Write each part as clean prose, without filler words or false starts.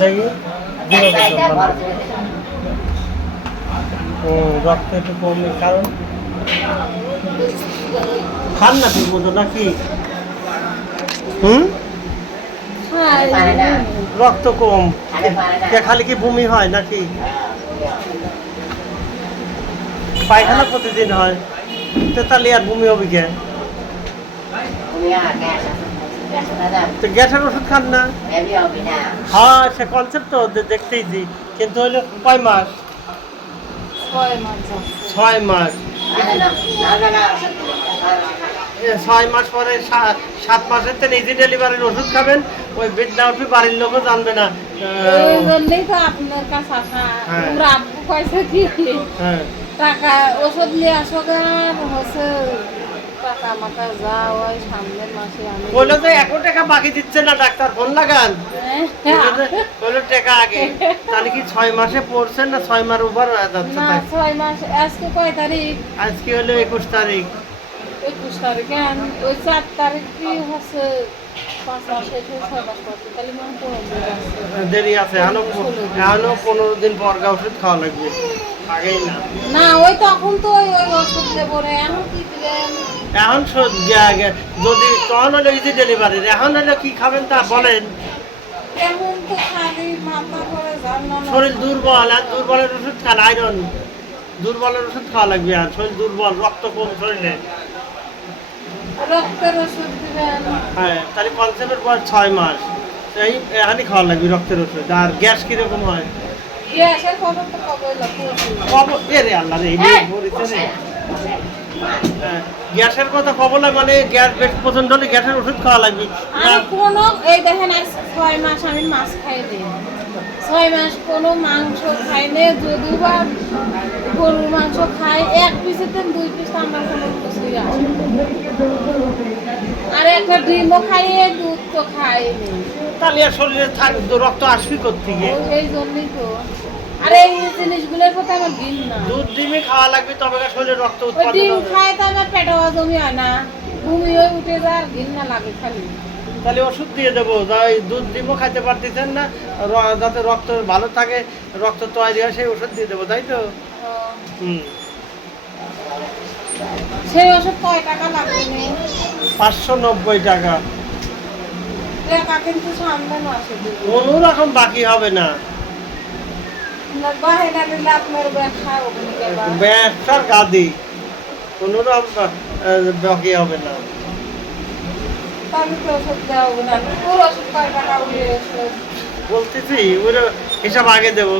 দেখি রক্ত একটু কমে, কারণ খান না ঠিক মতো নাকি? রক্ত কম, খালি কি বমি হয় নাকি? পায়খানা প্রতিদিন হয়, তাহলে আর বমি হবে কে? তো গ্যাসের ওষুধ খান না? হ্যাঁ, সে কনসেপ্ট তো দেখতেইছি, কিন্তু হইলো কয় মাস? 6 মাস। 6 মাস পরে 7 মাসের তো নিজে ডেলিভারির ওষুধ খাবেন, ওই বৃদ্ধা উঠবে, বাড়ির লোকও জানবে না। ওই জন্যই তো আপনার কাছে আসা। তোমরা আব্বু কইছে কি টাকা ওষুধ নিয়ে আসো গান হচ্ছে, টাকা মাথা যা ওই সামনের মাসে আমি বললো তো 1 টাকা বাকি দিচ্ছে না ডাক্তার, ফোন লাগান। বললো টাকা আগে, তাহলে কি 6 মাসে পড়ছেন না 6 মাস ওভার হয়ে যাচ্ছে? না 6 মাস। আজকে কয় তারিখ? আজকে হলো 21 তারিখ। 21 তারিখ, ওই 4 তারিখ কি হচ্ছে 5 মাস শেষ হয়ে 6 মাস পড়ছে, তাহলে মনে হয় দেরি আছে, এখনো 15 দিন পর ওষুধ খাওয়া লাগবে, আগেই না। না ওই তখন তো ওই ওষুধ দেবো রে, এখন কি দিলেন? এখন যদি তখন হলো ইজি ডেলিভারির, এখন হলো কি খাবেন তা বলেন। এখন তো খালি মাথা করে শরীর দুর্বল, আর দুর্বলের ওষুধ খান, আয়রন দুর্বলের ওষুধ খাওয়া লাগবে, আর শরীর দুর্বল, রক্ত কম শরীরে। রক্তের ওষুধ দিবেন? হ্যাঁ, তাহলে কনসেপ্টের পর 6 মাস এই এখানে খাওয়া লাগবে রক্তের ওষুধ। আর গ্যাস কিরকম হয়? গ্যাসের খবর তো কবে এরে আল্লাহ রে, বলিতে রে। গ্যাসের কথা খবর না, মানে গ্যাস বেশ পছন্দ হলে গ্যাসের ওষুধ খাওয়া লাগবে। কোনো এই দেখেন আর 6 মাস আমি মাছ খাই দিই, 6 মাস কোনো মাংস খাই না, যদি বা গরুর মাংস খাই 1 পিসের 2 পিস আমার কোনো কিছুই আসে, আর একটা ডিমও খাই, দুধ তো খাই নি, তাহলে আর শরীরে রক্ত আসবে কোত্থেকে? এই জন্যই তো। আর এই জিনিসগুলোর প্রতি আমার ঘিন না। দুধ ডিমে খাওয়া লাগবে, তবে শরীরে রক্ত উৎপাদন ডিম হবে। খাই তো আমার পেটে হজমই হয় না, বমি হয়ে উঠে যায়, আর ঘিন না লাগে খালি। তাহলে ওষুধ দিয়ে দেবো, দুধ ডিমও খাইতে পারতেছেন না, যাতে রক্ত ভালো থাকে, রক্ত তৈরি হয়, সেই ওষুধ দিয়ে দেবো, তাই তো? সেই ওষুধ কয় টাকা লাগবে? 590 টাকা। টাকা কিন্তু সামনে মাসে দিব, কোনো রকম বাকি হবে না। বাহিনা দিলে আপনার ব্যবসা হবে না, ব্যবসার গাদি, কোনো রকম বাকি হবে না। তাহলে তো ওষুধ দেওয়া হবে না। ওর ওষুধ কয় টাকা বলতেছি ওই হিসাব আগে দেবো।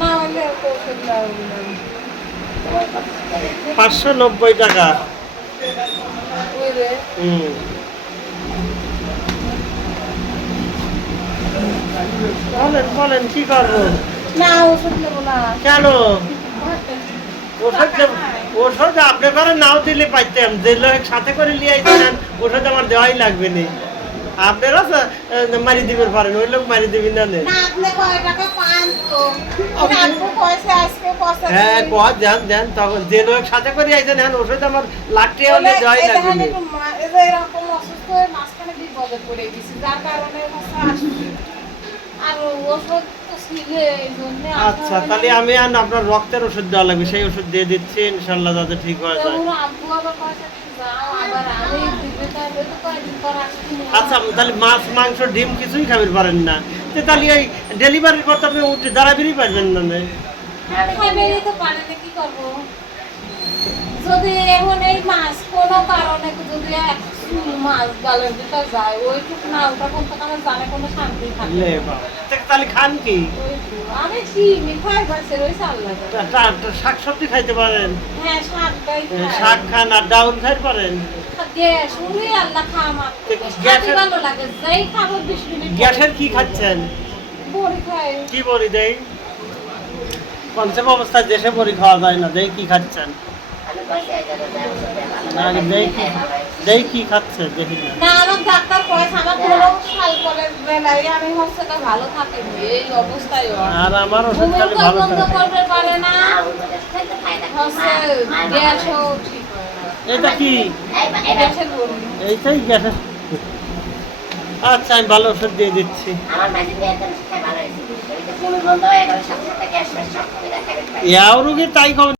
না হলে তো ওষুধ দেওয়া হবে না। 590 টাকা। বলেন বলেন কি করবো? না ওষুধ নেবো না। কেন? ওষুধ আপনি করে নাও দিলে পাইতাম, দিলে সাথে করে নিয়ে আইতেন, ওষুধ আমার দেওয়াই লাগবে না। আপনারা মারি দিবেন পারেন, ওই লোক মারি দিবেন না। হ্যাঁ দেন দেন, তখন যে লোক সাথে করে আইতেন, হ্যাঁ ওষুধ আমার লাখটি হলে দেওয়াই লাগবে না। আচ্ছা, তাহলে আমি আপনার রক্তের ওষুধ দেওয়া লাগবে, সেই ওষুধ দিয়ে দিচ্ছি, ইনশাল্লাহ যাতে ঠিক হয়ে যায়। আচ্ছা, তাহলে মাছ মাংস ডিম কিছুই খাবার পারেন না, তাহলে ওই ডেলিভারির পর তো আপনি উঠে দাঁড়াবেরই পারবেন না। যদি এখন এই মাছ কোনো কারণে যদি মাছ গালের ভিতর যায়, ওইটুকু না ওটা কোন আমার জানে কোনো শান্তি থাকে। তাহলে খান কি? আমি কি মিঠাই খাইছে ওই চাল শাক সবজি খাইতে পারেন? হ্যাঁ শাক খান, আর ডাউল খাইতে পারেন? গ্যাসের কি খাচ্ছেন? কি বড়ি দেই? কনসেপ্ট অবস্থায় দেশে বড়ি খাওয়া যায় না, দেই কি খাচ্ছেন? দেই কি খাচ্ছে দেখি না। আমার ডাক্তার কয়েছে আমার কোনো সাল করে বেলায় আমি হচ্ছে ভালো থাকি এই অবস্থায়, আর আমার ওষুধ খালি ভালো করতে পারে না, হচ্ছে গ্যাসও ঠিক হয় না। এটা কি? গ্যাসের বড়ি। এইটাই গ্যাসের। আচ্ছা আমি ভালো ওষুধ দিয়ে দিচ্ছি। আমার মাঝে দিয়ে একদম ভালো হয়েছে। তুমি তো পুরো বন্ধ হয়ে গেল, সাথে সাথে গ্যাস ম্যাস সব কিছু দেখা গেছে। ইয়াও রুগী তাই খবর